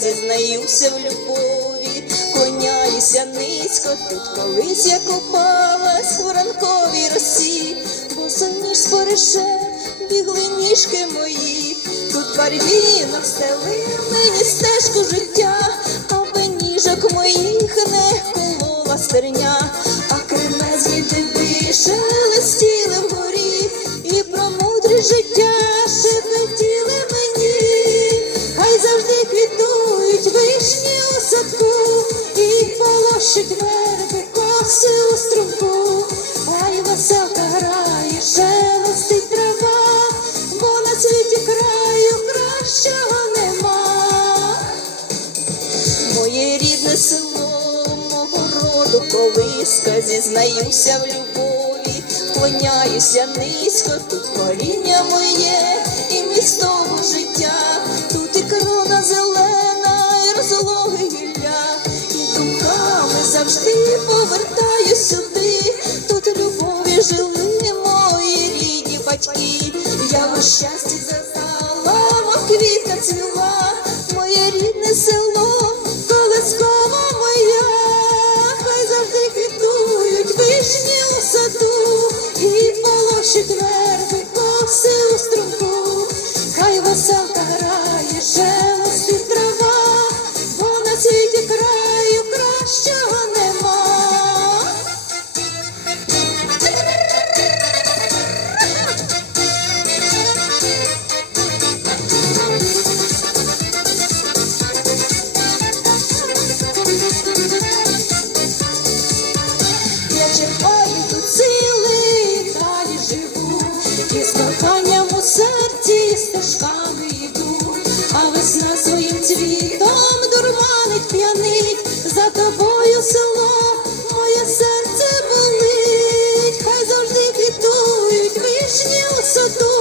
зізнаюся в любові, клоняюся низько, тут колись я купалась в ранковій росі, бо ніж спорише бігли ніжки мої, тут барвінок стелив мені стежку життя, аби ніжок моїх не колола стерня, а кремезні диви шелестіли вгорі, і про мудре життя шепотіли верби коси у струмку, хай веселка грає, шелестить трава, бо на світі краю кращого нема. Моє рідне село, мого роду колиска, зізнаюся в любові, клоняюся низько, тут коріння наших хай тут цілий далі живу, і з коханням у серці стежками йду, а весна своїм цвітом дурманить п'янить, за тобою село, моє серце болить, хай завжди квітують вишні у саду.